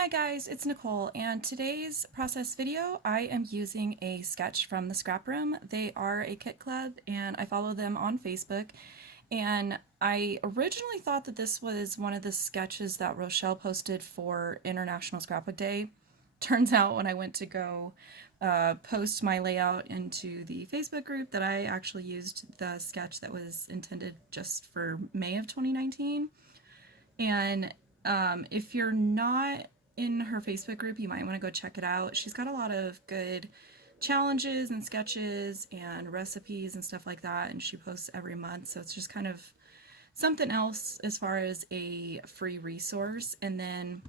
Hi guys, it's Nicole, and today's process video I am using a sketch from the Scrap Room. They are a kit club and I follow them on Facebook, and I originally thought that this was one of the sketches that Rochelle posted for International Scrapbook Day. Turns out when I went to go post my layout into the Facebook group that I actually used the sketch that was intended just for May of 2019. And if you're not in her Facebook group, you might want to go check it out. She's got a lot of good challenges and sketches and recipes and stuff like that, and she posts every month. So it's just kind of something else as far as a free resource. And then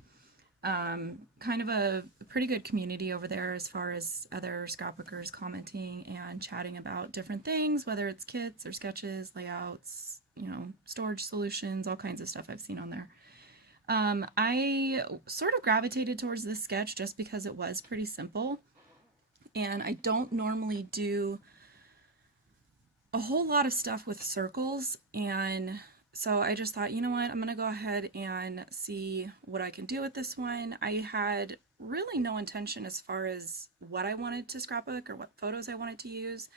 kind of a pretty good community over there as far as other scrapbookers commenting and chatting about different things, whether it's kits or sketches, layouts, storage solutions, all kinds of stuff I've seen on there. I sort of gravitated towards this sketch just because it was pretty simple, and I don't normally do a whole lot of stuff with circles, and so I just thought, you know what, I'm gonna go ahead and see what I can do with this one. I had really no intention as far as what I wanted to scrapbook or what photos I wanted to use.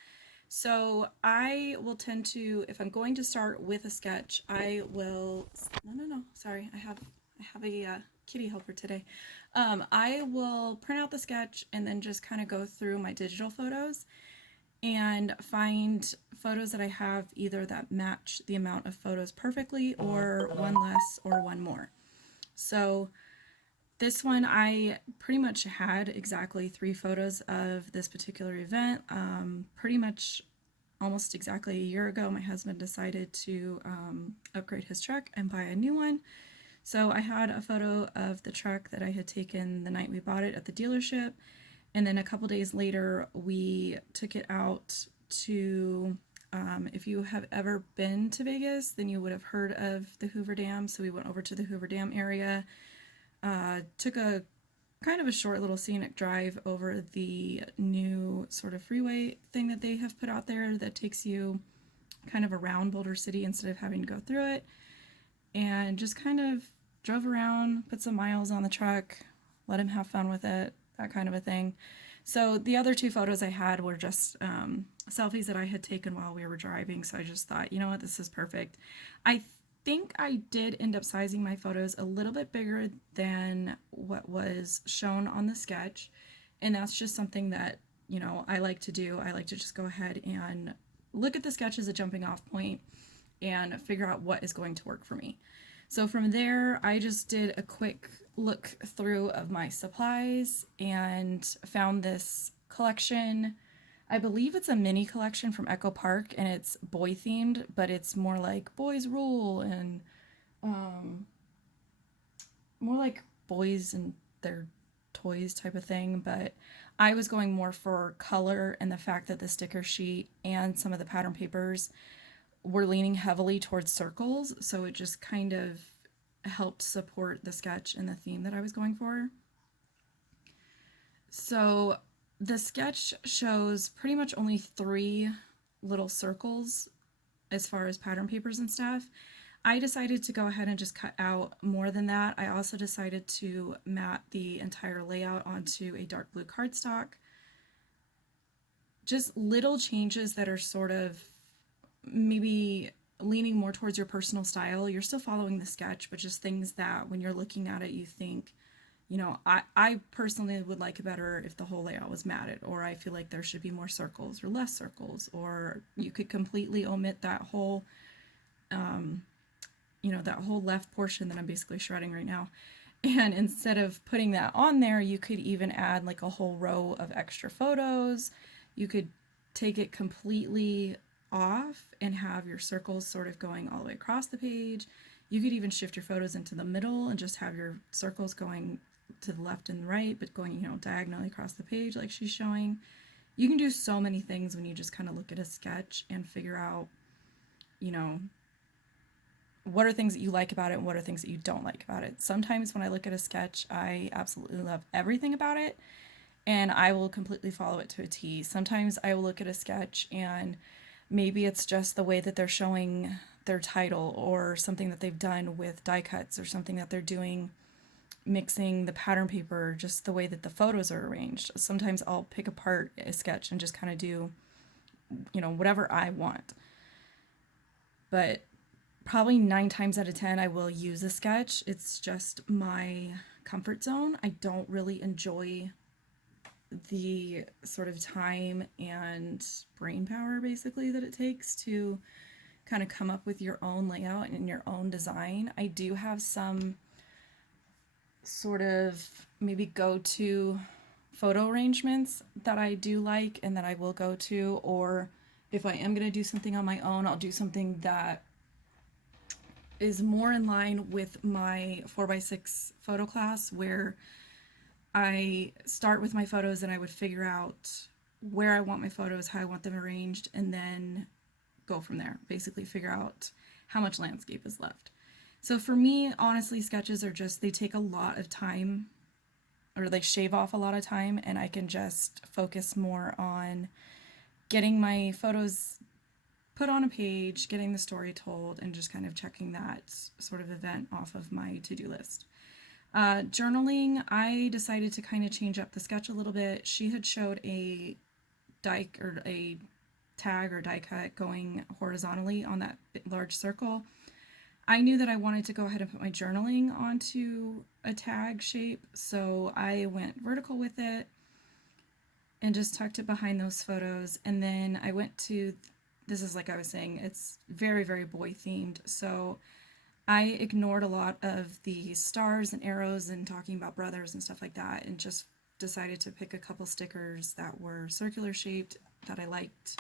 So I will tend to, if I'm going to start with a sketch, I will, no, sorry, I have a kitty helper today. I will print out the sketch and then just kind of go through my digital photos and find photos that I have either that match the amount of photos perfectly or one less or one more. So this one, I pretty much had exactly 3 photos of this particular event. Pretty much almost exactly a year ago, my husband decided to upgrade his truck and buy a new one. So I had a photo of the truck that I had taken the night we bought it at the dealership. And then a couple days later, we took it out to, if you have ever been to Vegas, then you would have heard of the Hoover Dam. So we went over to the Hoover Dam area, took a kind of a short little scenic drive over the new sort of freeway thing that they have put out there that takes you kind of around Boulder City instead of having to go through it, and just kind of drove around, put some miles on the truck, let him have fun with it, that kind of a thing. So the other 2 photos I had were just selfies that I had taken while we were driving. So I just thought, you know what, this is perfect. I think I did end up sizing my photos a little bit bigger than what was shown on the sketch. And that's just something that, I like to do. I like to just go ahead and look at the sketch as a jumping off point and figure out what is going to work for me. So from there, I just did a quick look through of my supplies and found this collection. I believe it's a mini collection from Echo Park, and it's boy themed, but it's more like boys rule and more like boys and their toys type of thing. But I was going more for color and the fact that the sticker sheet and some of the pattern papers were leaning heavily towards circles, so it just kind of helped support the sketch and the theme that I was going for. So the sketch shows pretty much only 3 little circles as far as pattern papers and stuff. I decided to go ahead and just cut out more than that. I also decided to mat the entire layout onto a dark blue cardstock. Just little changes that are sort of maybe leaning more towards your personal style. You're still following the sketch, but just things that when you're looking at it, you think, I personally would like it better if the whole layout was matted, or I feel like there should be more circles or less circles, or you could completely omit that whole, that whole left portion that I'm basically shredding right now. And instead of putting that on there, you could even add like a whole row of extra photos. You could take it completely off and have your circles sort of going all the way across the page. You could even shift your photos into the middle and just have your circles going to the left and the right, but going, diagonally across the page like she's showing. You can do so many things when you just kind of look at a sketch and figure out, what are things that you like about it and what are things that you don't like about it. Sometimes when I look at a sketch, I absolutely love everything about it and I will completely follow it to a T. Sometimes I will look at a sketch and maybe it's just the way that they're showing their title or something that they've done with die cuts or something that they're doing mixing the pattern paper, just the way that the photos are arranged. Sometimes I'll pick apart a sketch and just kind of do, whatever I want. But probably 9 times out of 10, I will use a sketch. It's just my comfort zone. I don't really enjoy the sort of time and brain power basically that it takes to kind of come up with your own layout and your own design. I do have some sort of maybe go-to photo arrangements that I do like and that I will go to, or if I am going to do something on my own, I'll do something that is more in line with my 4x6 photo class, where I start with my photos and I would figure out where I want my photos, how I want them arranged, and then go from there. Basically figure out how much landscape is left. So for me, honestly, sketches are just, they take a lot of time, or they shave off a lot of time, and I can just focus more on getting my photos put on a page, getting the story told, and just kind of checking that sort of event off of my to-do list. Journaling, I decided to kind of change up the sketch a little bit. She had showed a die or a tag or die cut going horizontally on that large circle. I knew that I wanted to go ahead and put my journaling onto a tag shape, so I went vertical with it and just tucked it behind those photos. And then I went to, this is like I was saying, it's very, very boy themed, so I ignored a lot of the stars and arrows and talking about brothers and stuff like that, and just decided to pick a couple stickers that were circular shaped, that I liked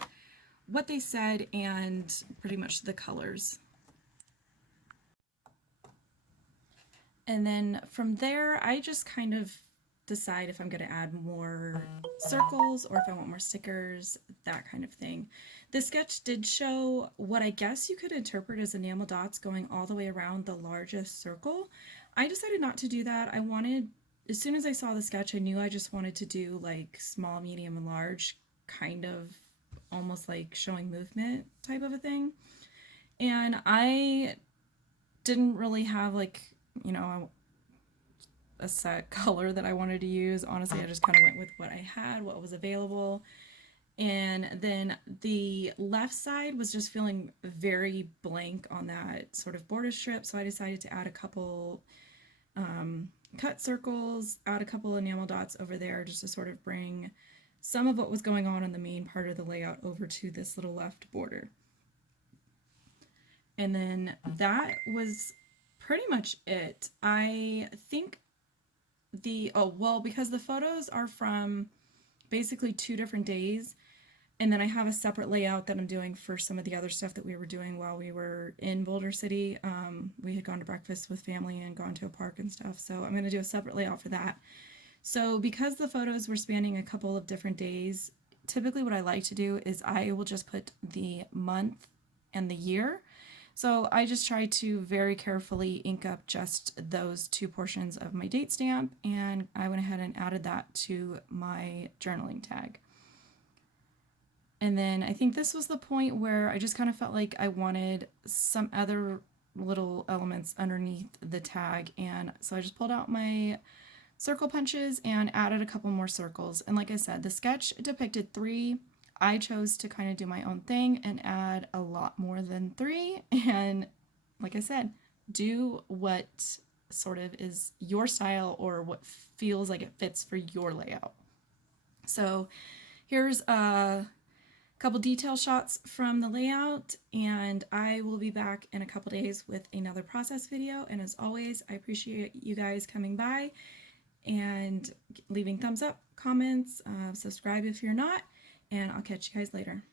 what they said and pretty much the colors. And then from there, I just kind of decide if I'm going to add more circles or if I want more stickers, that kind of thing. The sketch did show what I guess you could interpret as enamel dots going all the way around the largest circle. I decided not to do that. I wanted, as soon as I saw the sketch, I knew I just wanted to do like small, medium, and large, kind of almost like showing movement type of a thing. And I didn't really have like, a set color that I wanted to use. Honestly, I just kind of went with what I had, what was available. And then the left side was just feeling very blank on that sort of border strip, so I decided to add a couple cut circles, add a couple enamel dots over there, just to sort of bring some of what was going on in the main part of the layout over to this little left border. And then that was pretty much it. I think because the photos are from basically 2 different days, and then I have a separate layout that I'm doing for some of the other stuff that we were doing while we were in Boulder City. We had gone to breakfast with family and gone to a park and stuff, so I'm going to do a separate layout for that. So because the photos were spanning a couple of different days, typically what I like to do is I will just put the month and the year. So I just try to very carefully ink up just those 2 portions of my date stamp, and I went ahead and added that to my journaling tag. And then I think this was the point where I just kind of felt like I wanted some other little elements underneath the tag, and so I just pulled out my circle punches and added a couple more circles. And like I said, the sketch depicted 3. I chose to kind of do my own thing and add a lot more than 3. And like I said, do what sort of is your style or what feels like it fits for your layout. So here's a couple detail shots from the layout, and I will be back in a couple days with another process video. And as always, I appreciate you guys coming by and leaving thumbs up, comments, subscribe if you're not, and I'll catch you guys later.